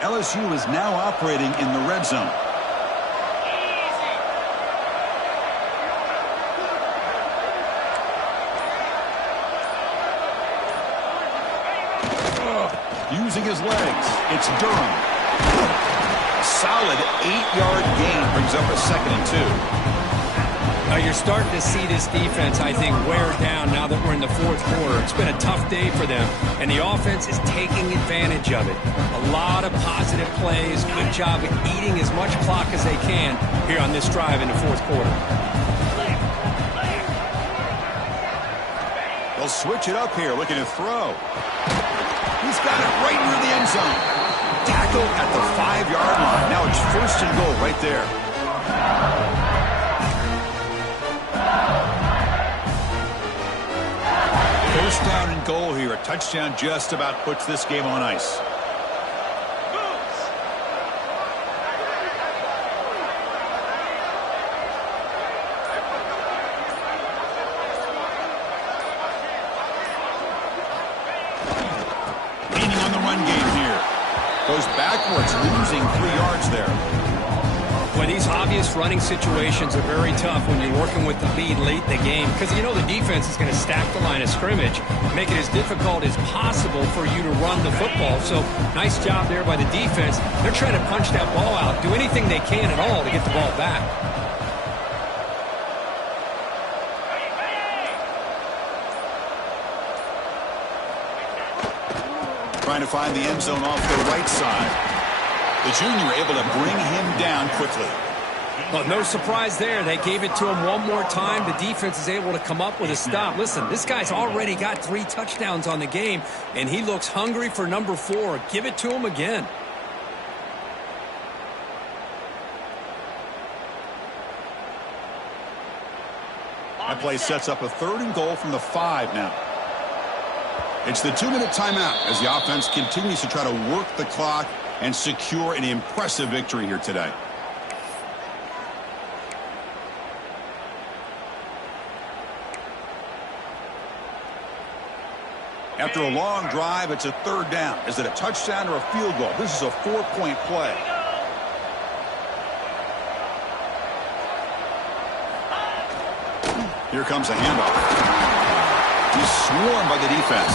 LSU is now operating in the red zone. Using his legs, it's Durham. Solid 8-yard gain brings up a 2nd and 2. Now you're starting to see this defense, I think, wear down now that we're in the 4th quarter. It's been a tough day for them, and the offense is taking advantage of it. A lot of positive plays. Good job at eating as much clock as they can here on this drive in the 4th quarter. They'll switch it up here, looking to throw. He's got it right near the end zone. Tackled at the 5-yard line. Now it's 1st and goal right there. First down and goal here. A touchdown just about puts this game on ice. Goes backwards, losing 3 yards there. Well, these obvious running situations are very tough when you're working with the lead late in the game because you know the defense is going to stack the line of scrimmage, make it as difficult as possible for you to run the football. So nice job there by the defense. They're trying to punch that ball out, do anything they can at all to get the ball back. Trying to find the end zone off the right side. The junior able to bring him down quickly. Well, no surprise there. They gave it to him one more time. The defense is able to come up with a stop. Listen, this guy's already got 3 touchdowns on the game, and he looks hungry for number 4. Give it to him again. That play sets up a 3rd and goal from the 5 now. It's the 2-minute timeout as the offense continues to try to work the clock and secure an impressive victory here today. After a long drive, it's a 3rd down. Is it a touchdown or a field goal? This is a 4-point play. Here comes a handoff. He's swarmed by the defense.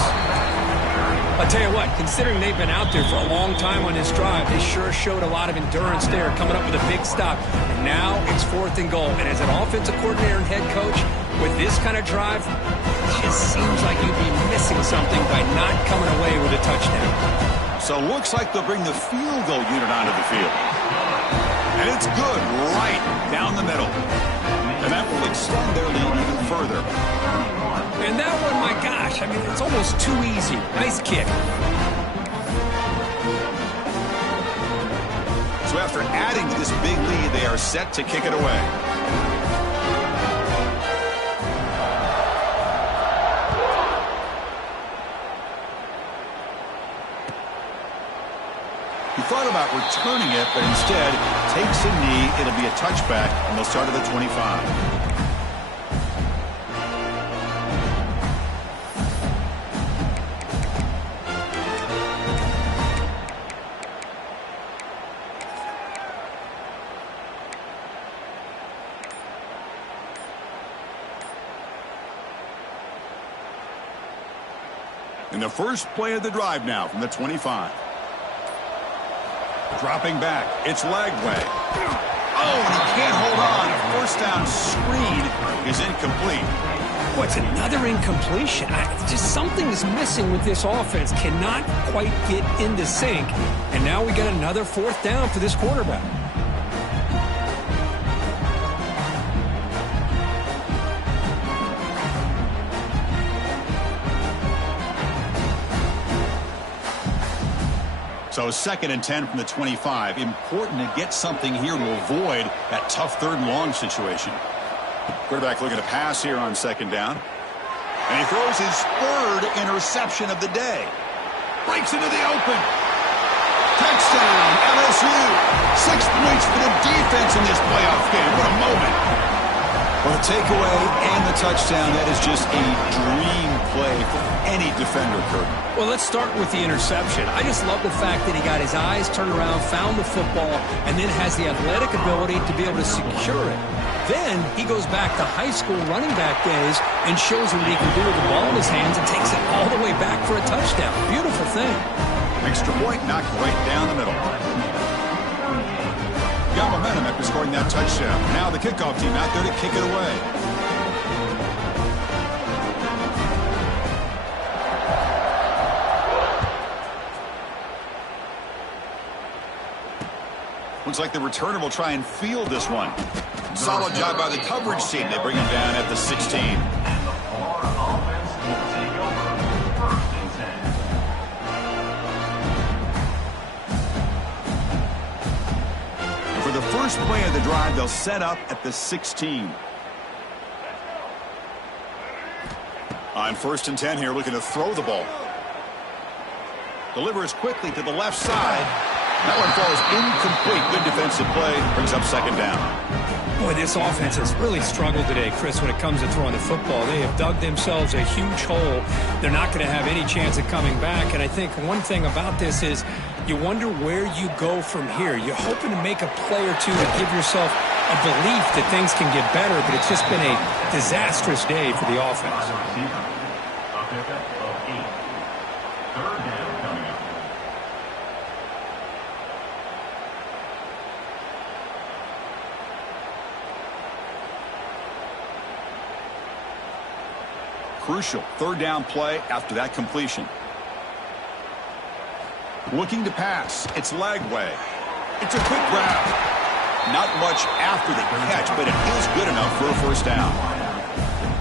I'll tell you what, considering they've been out there for a long time on this drive, they sure showed a lot of endurance there, coming up with a big stop. And now it's 4th and goal. And as an offensive coordinator and head coach, with this kind of drive, it just seems like you'd be missing something by not coming away with a touchdown. So it looks like they'll bring the field goal unit onto the field. And it's good right down the middle. And that will extend their lead even further. And that one, my gosh, I mean, it's almost too easy. Nice kick. So after adding to this big lead, they are set to kick it away. He thought about returning it, but instead takes a knee. It'll be a touchback, and they'll start at the 25. In the first play of the drive now from the 25. Dropping back. It's Lagway. Oh, and he can't hold on. First down screen is incomplete. What's another incompletion? Just something is missing with this offense. Cannot quite get into sync. And now we got another 4th down for this quarterback. So 2nd and 10 from the 25. Important to get something here to avoid that tough 3rd and long situation. Quarterback looking to pass here on 2nd down. And he throws his 3rd interception of the day. Breaks into the open. Touchdown, LSU. 6 points for the defense in this playoff game. What a moment. Well, the takeaway and the touchdown, that is just a dream play for any defender, Kirk. Well, let's start with the interception. I just love the fact that he got his eyes turned around, found the football, and then has the athletic ability to be able to secure it. Then he goes back to high school running back days and shows what he can do with the ball in his hands and takes it all the way back for a touchdown. Beautiful thing. Extra point knocked right down the middle. Got momentum after scoring that touchdown. Now the kickoff team out there to kick it away. Looks like the returner will try and field this one. Solid job by the coverage team. They bring him down at the 16. For the first play of the drive, they'll set up at the 16. On 1st and 10 here, looking to throw the ball. Delivers quickly to the left side. That one falls incomplete. Good defensive play. Brings up 2nd down. Boy, this offense has really struggled today, Chris, when it comes to throwing the football. They have dug themselves a huge hole. They're not going to have any chance of coming back. And I think one thing about this is You wonder where you go from here. You're hoping to make a play or two to give yourself a belief that things can get better, but it's just been a disastrous day for the offense. A pickup of 8. Third down coming up. Crucial third down play after that completion. Looking to pass. It's leg way. It's a quick grab. Not much after the catch, but it is good enough for a first down.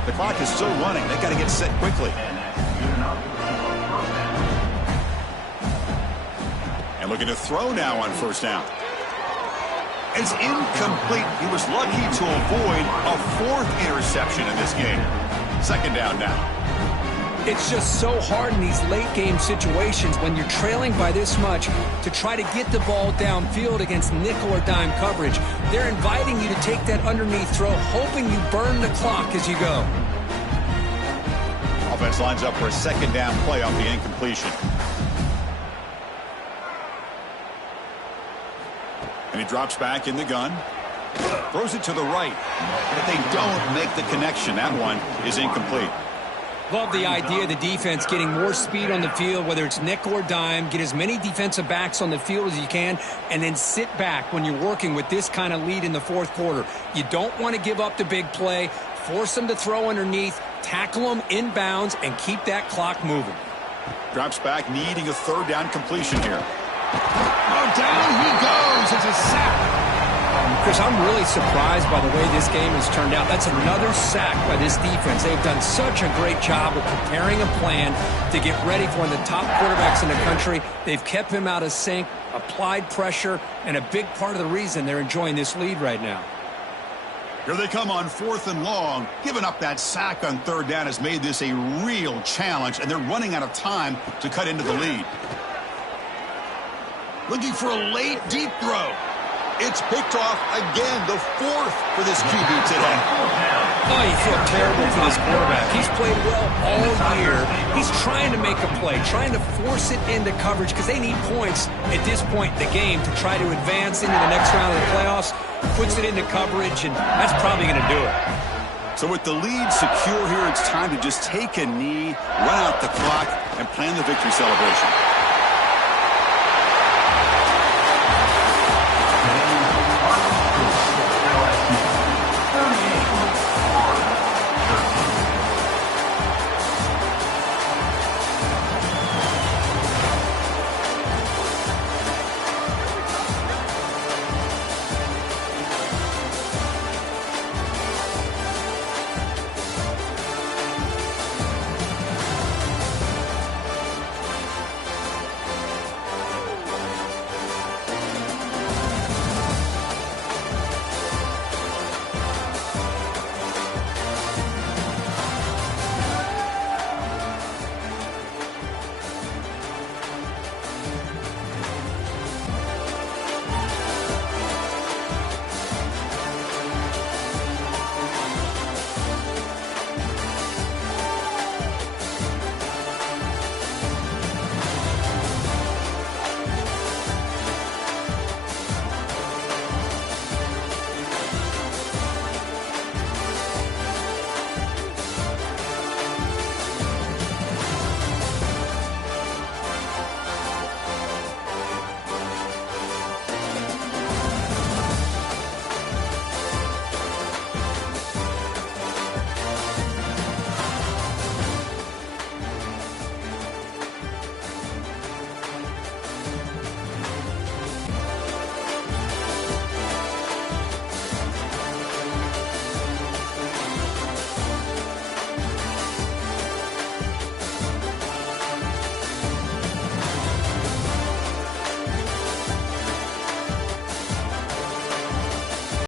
The clock is still running. They got to get set quickly. And looking to throw now on first down. It's incomplete. He was lucky to avoid a 4th interception in this game. Second down now. It's just so hard in these late-game situations when you're trailing by this much to try to get the ball downfield against nickel or dime coverage. They're inviting you to take that underneath throw, hoping you burn the clock as you go. Offense lines up for a second down play off the incompletion. And he drops back in the gun. Throws it to the right. But they don't make the connection. That one is incomplete. Love the idea of the defense getting more speed on the field, whether it's nickel or dime. Get as many defensive backs on the field as you can, and then sit back when you're working with this kind of lead in the fourth quarter. You don't want to give up the big play. Force them to throw underneath, tackle them inbounds, and keep that clock moving. Drops back, needing a third down completion here. Oh, down he goes. It's a sack. Chris, I'm really surprised by the way this game has turned out. That's another sack by this defense. They've done such a great job of preparing a plan to get ready for one of the top quarterbacks in the country. They've kept him out of sync, applied pressure, and a big part of the reason they're enjoying this lead right now. Here they come on 4th and long. Giving up that sack on third down has made this a real challenge, and they're running out of time to cut into the lead. Looking for a late, deep throw. It's picked off again, the 4th for this QB today. Oh, you feel terrible for this quarterback. He's played well all year. He's trying to make a play, trying to force it into coverage because they need points at this point in the game to try to advance into the next round of the playoffs. Puts it into coverage, and that's probably going to do it. So with the lead secure here, it's time to just take a knee, run out the clock, and plan the victory celebration.